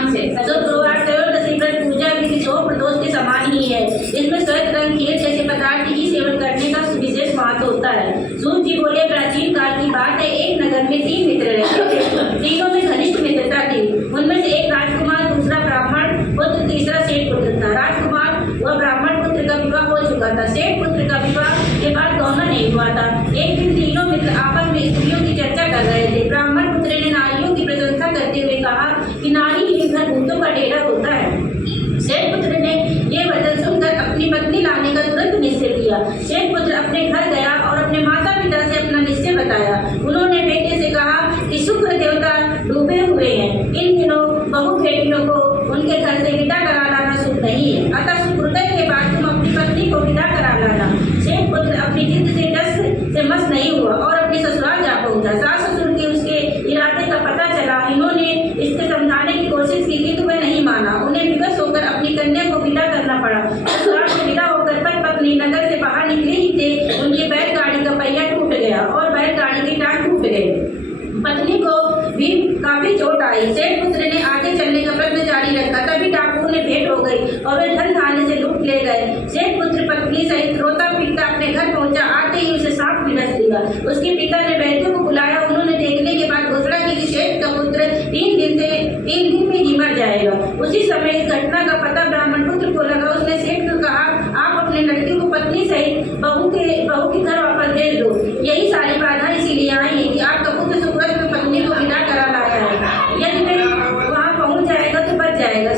नाम से। त्रयोदशी व्रत पूजा विधि सौ प्रदोष के समान ही है। इसमें श्वेत रंग खीर जैसे पदार्थ ही सेवन करने का विशेष महत्व होता है। सूत जी बोले, प्राचीन काल की बात है, एक नगर में 3 मित्र रहते थे। तीनों में घनिष्ठ मित्रता थी। उनमें से एक राजकुमार, दूसरा ब्राह्मण पुत्र, तीसरा सेठ पुत्र था। राजकुमार व ब्राह्मण पुत्र का विवाह हो चुका था। सेठ पुत्र का विवाह के बाद दोनों नहीं हुआ था। एक दिन तीनों मित्र आपस में स्त्रियों की चर्चा कर रहे थे। ब्राह्मण पुत्र ने नारियों की प्रशंसा करते हुए कहा कि नारी ही घर भूतों का डेरा होता है। सेठ पुत्र ने ये वचन सुनकर अपनी पत्नी लाने का तुरंत निश्चय किया। सेठ पुत्र अपने घर गया और अपने माता पिता से अपना निश्चय बताया। उन्होंने बेटे से कहा कि शुक्र देवता डूबे हुए हैं, इन दिनों बहू बेटियों को उनके घर से विदा करा लाना शुभ नहीं है, अतः शुक्रोदय के बाद तुम अपनी पत्नी को विदा करा लाना। सेठ पुत्र अपनी जिद से डस से मस नहीं हुआ और अपने ससुराल जा पहुंचा। सास ससुर के उसके इरादे का पता चला। इन्होंने इससे समझाने की कोशिश की कि तुम्हें नहीं माना। उन्हें विवश होकर अपनी कन्या को विदा करना पड़ा। ससुराल से विदा होकर पत्नी नगर से बाहर निकले ही थे, उनकी बैलगाड़ी का पहिया टूट गया और बैलगाड़ी की टांग टूट गई। पत्नी को भी काफी चोट आई। सेठ पुत्र ने आगे चलने का प्रयत्न जारी रखा, तभी डाकुओं ने भेंट हो गई और वे धन थाने से लूट ले गए। सेठ पुत्र पत्नी सहित रोता पीटता अपने घर पहुंचा। आते ही उसे सांप ने डस लिया। उसके पिता ने वैद्यों को बुलाया। उन्होंने देखने के बाद घोषणा की कि सेठ का पुत्र 3 दिन में ही मर जाएगा। उसी समय इस घटना का पता ब्राह्मण पुत्र को लगा। उसने सेठ को कहा, आप अपने लड़के को पत्नी सहित बहू के घर वापस भेज दो। यही सारी बाधा इसीलिए आई है कि आपका पुत्र सुकृत में पत्नी को विदा करा लाया है। यदि वह वहाँ पहुँच जाएगा तो बच जाएगा।